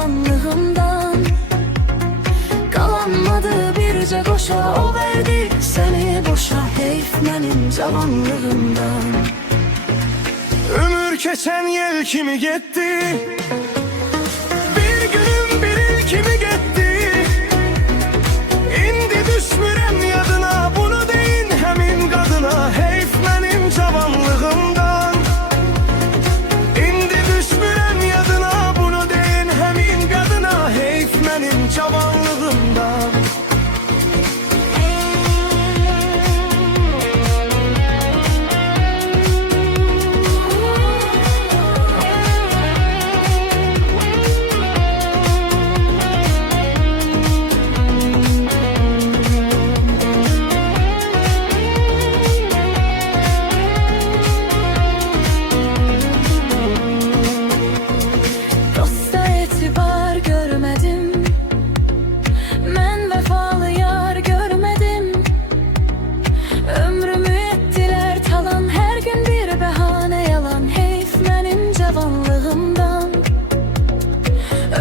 cavanlığımdan. Qalanmadı bircə qoşa, o verdi səni boşa, heyf mənim cavanlığımdan. Ömür keçen yel kimi gitti, bir günüm bir il kimi gitti. İndi düşmürəm yadına, bunu deyin həmin qadına, heyf mənim cavanlığımdan. İndi düşmürəm yadına, bunu deyin həmin qadına, heyf mənim cavanlığımdan.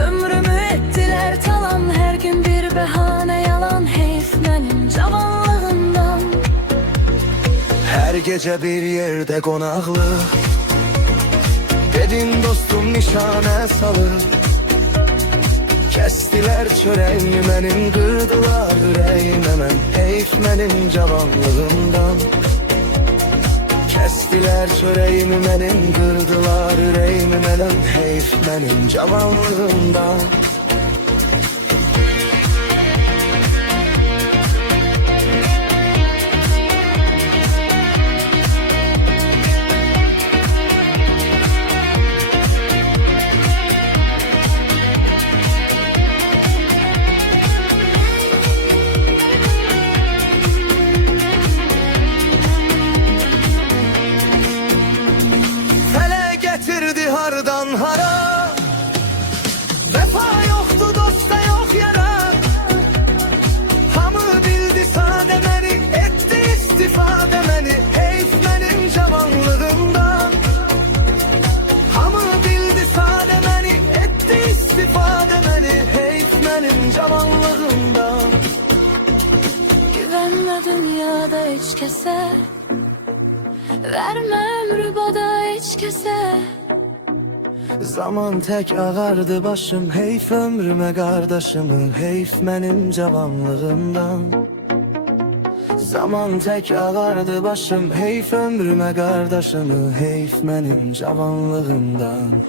Ömrümü ettiler talan, her gün bir bahane yalan, heyf mənim cavanlığımdan. Her gece bir yerde konaklı, dedin dostum nişane salır. Kestiler çöreğimi benim, kırdılar yüreğim hemen, heyf mənim cavanlığımdan. Kestiler çöreğimi benim, kırdılar yüreğimi hemen, heyf mənim cavanlığımdan. Getirdi hardan hara, vefa yoktu dosta yok yara. Hamı bildi sade beni, etti istifade beni, heyf mənim cavanlığımdan. Hamı bildi sade beni, etti istifade beni, heyf mənim cavanlığımdan. Güvenme dünyada hiç kese, verme ömrü bana hiç kese. Zaman tek ağardı başım, heyf ömrüme kardeşimi, heyf mənim cavanlığımdan. Zaman tek ağardı başım, heyf ömrüme kardeşimi, heyf mənim cavanlığımdan.